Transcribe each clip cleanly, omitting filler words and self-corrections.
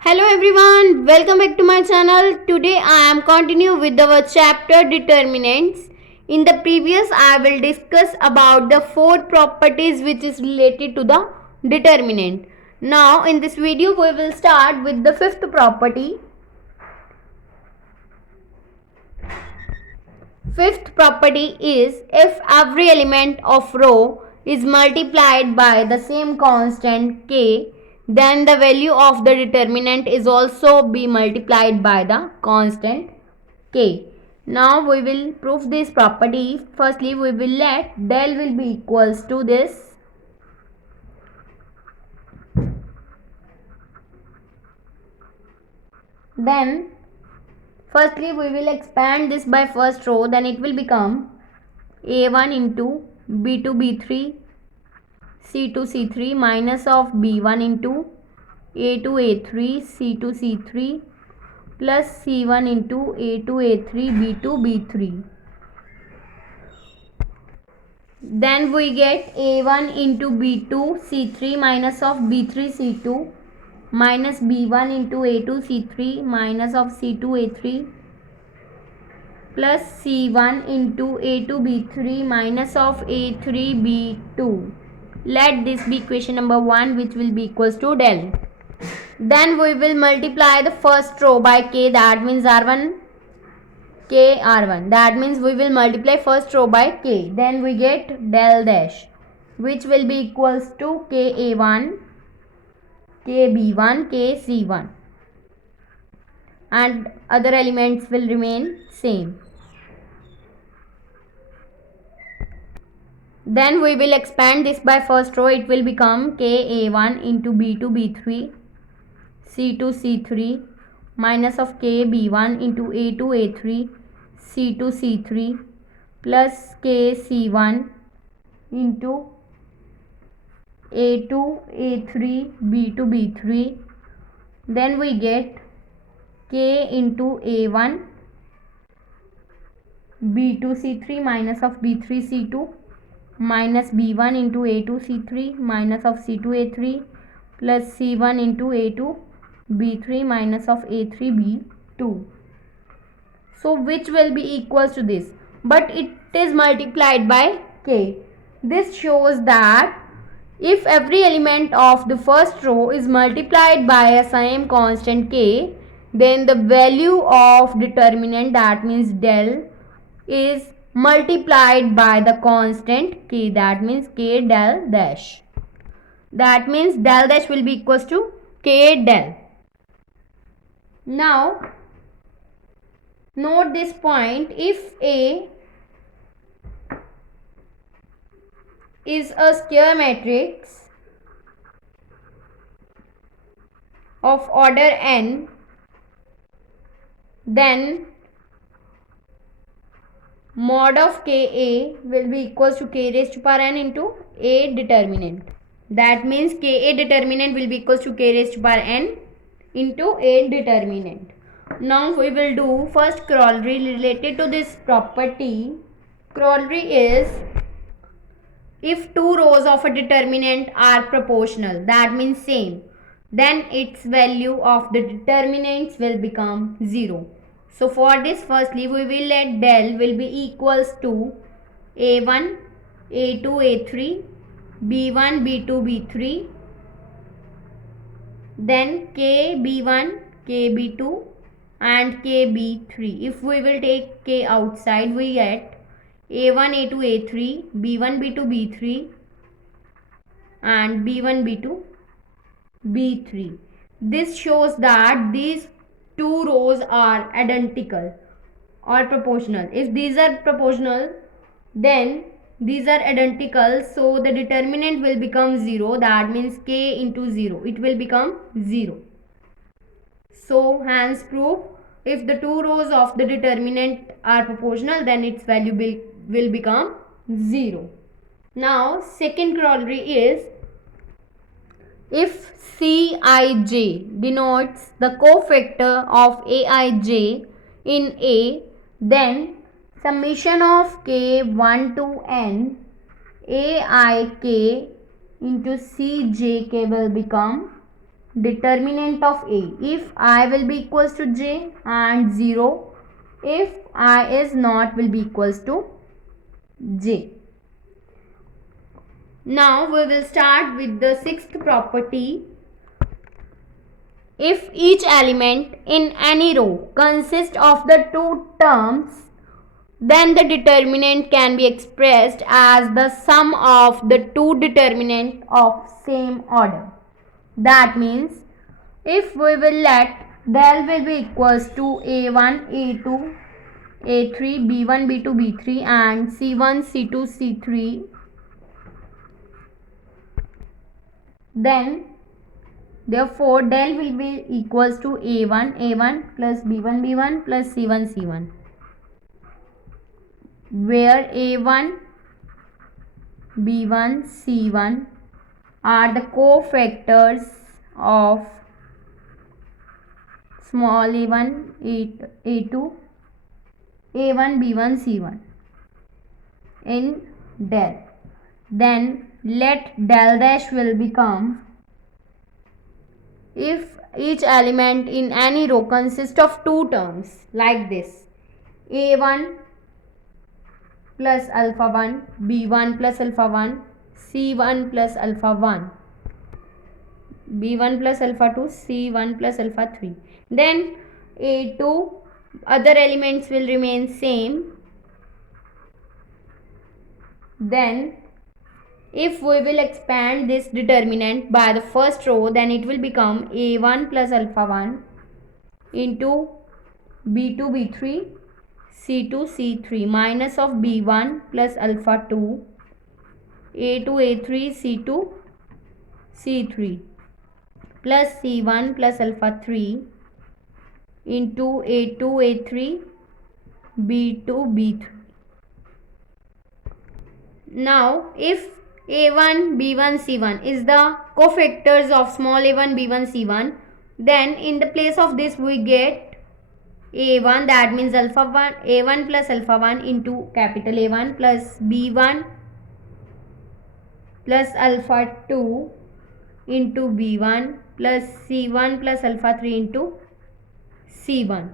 Hello everyone, welcome back to my channel. Today I am continue with our chapter determinants. In the previous I will discuss about the four properties which is related to the determinant. Now in this video we will start with the fifth property. Fifth property is if every element of row is multiplied by the same constant k, then the value of the determinant is also be multiplied by the constant k. Now we will prove this property. Firstly we will let del will be equals to this. Then firstly we will expand this by first row, then it will become a1 into b2 b3 c2 c3 minus of b1 into a2 a3 c2 c3 plus c1 into a2 a3 b2 b3. Then we get a1 into b2 c3 minus of b3 c2 minus b1 into a2 c3 minus of c2 a3 plus c1 into a2 b3 minus of a3 b2. Let this be equation number 1, which will be equals to del. Then we will multiply the first row by k, that means r1 k r1, that means we will multiply first row by k. Then we get del dash, which will be equals to k a1 k b1 k c1, and other elements will remain same. Then we will expand this by first row, it will become k a1 into b2 b3 c2 c3 minus of k b1 into a2 a3 c2 c3 plus k c1 into a2 a3 b2 b3. Then we get k into a1 b2 c3 minus of b3 c2 minus b1 into a2 c3 minus of c2 a3 plus c1 into a2 b3 minus of a3 b2. So which will be equals to this, but it is multiplied by k. This shows that if every element of the first row is multiplied by a same constant k, then the value of determinant, that means del, is multiplied by the constant k, that means k del dash. That means del dash will be equals to k del. Now note this point, if A is a square matrix of order n, then mod of Ka will be equals to k raised to power n into A determinant. That means Ka determinant will be equals to k raised to power n into A determinant. Now we will do first corollary related to this property. Corollary is if two rows of a determinant are proportional, that means same, then its value of the determinants will become 0. So for this, firstly we will let del will be equals to a1 a2 a3 b1 b2 b3, then k b1 k b2 and k b3. If we will take k outside, we get a1 a2 a3 b1 b2 b3 and b1 b2 b3. This shows that these two rows are identical or proportional. If these are proportional, then these are identical, so the determinant will become 0, that means k into 0, it will become 0. So hence proof, if the two rows of the determinant are proportional, then its value will become 0. Now second corollary is if Cij denotes the cofactor of Aij in A, then summation of k 1 to n Aik into Cjk will become determinant of A if I will be equals to J, and 0 if I is not will be equals to J. Now we will start with the sixth property. If each element in any row consists of the two terms, then the determinant can be expressed as the sum of the two determinants of same order. That means if we will let del will be equals to A1, A2, A3, B1, B2, B3 and C1, C2, C3, then therefore del will be equals to A1, A1 plus B1, B1 plus C1, C1, where A1, B1, C1 are the cofactors of small a1, a2, a1, b1, c1 in del. Then let del dash will become, if each element in any row consists of two terms like this, a1 plus alpha 1, b1 plus alpha 1, c1 plus alpha 1, b1 plus alpha 2, c1 plus alpha 3. Then a2 other elements will remain same. Then if we will expand this determinant by the first row, then it will become a1 plus alpha 1 into b2 b3 c2 c3 minus of b1 plus alpha 2 a2 a3 c2 c3 plus c1 plus alpha 3 into a2 a3 b2 b3. Now if a1 b1 c1 is the cofactors of small a1 b1 c1, then in the place of this we get a1, that means alpha 1, a1 plus alpha 1 into capital A1 plus b1 plus alpha 2 into b1 plus c1 plus alpha 3 into c1.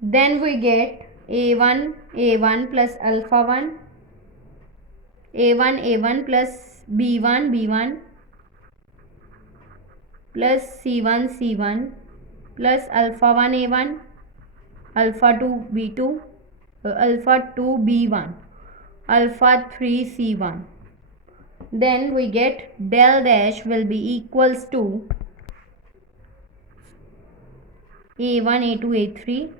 Then we get a1 plus alpha 1, a1 plus b1 plus c1 plus alpha 1 a1, alpha 2 b2, alpha 2 b1, alpha 3 c1. Then we get del dash will be equals to a1 a2 a3,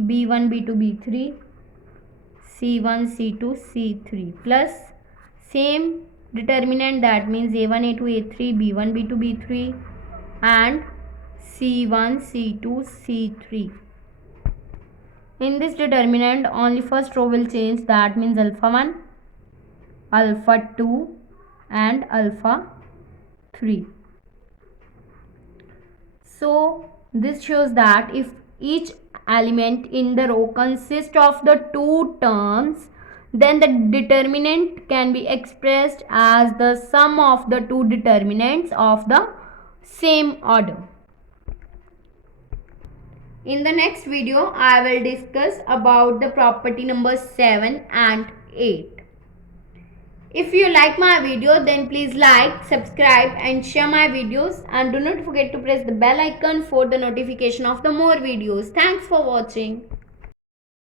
b1 b2 b3, c1 c2 c3 plus same determinant, that means a1 a2 a3, b1 b2 b3 and c1 c2 c3. In this determinant only first row will change, that means alpha 1, alpha 2 and alpha 3. So this shows that if each element in the row consists of the two terms, then the determinant can be expressed as the sum of the two determinants of the same order. In the next video, I will discuss about the property number 7 and 8. If you like my video, then please like, subscribe and share my videos, and do not forget to press the bell icon for the notification of the more videos. Thanks for watching.